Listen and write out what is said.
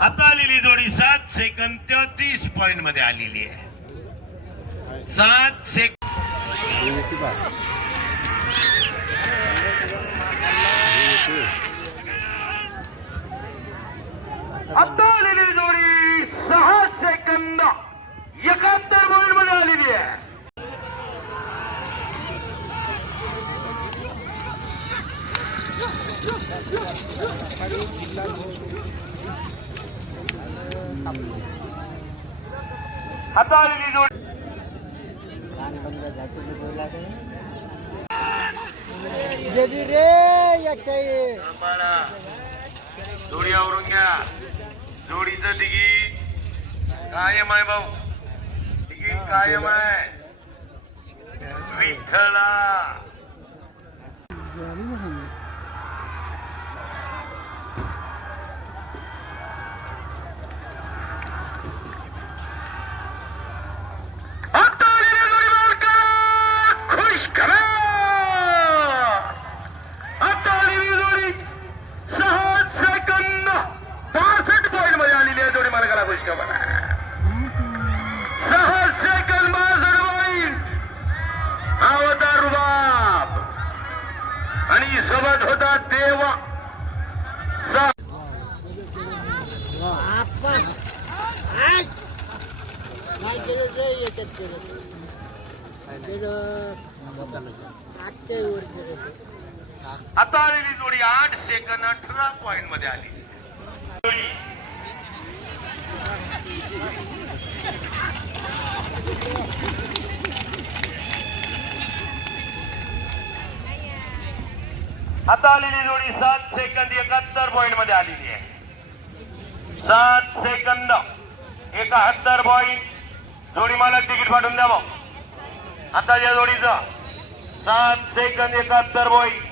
आता आलेली जोडी 7 सेकंद 33 पॉइंट मध्ये आलेली आहे. 7 सेकंद आता आलेली जोडी 6 सेकंद 71 पॉइंट मध्ये आलेली आहे. आता आलेली जोडी जोडी आवरून घ्या. जोडीचं तिकीट कायम आहे भाऊ, तिकीट कायम आहे. विठ्ठला आणि सोबत होता देवा. आता आलेली जोडी 8 सेकंद 18 पॉइंट मध्ये आली. आता आलेली जोडी 7 सेकंद 71 पॉइंट मध्ये आलेली आहे. 7 सेकंद 71 पॉइंट. जोडी मला तिकीट पाठवून द्या भाऊ. आता या जोडीचं 7 सेकंद 71 पॉइंट.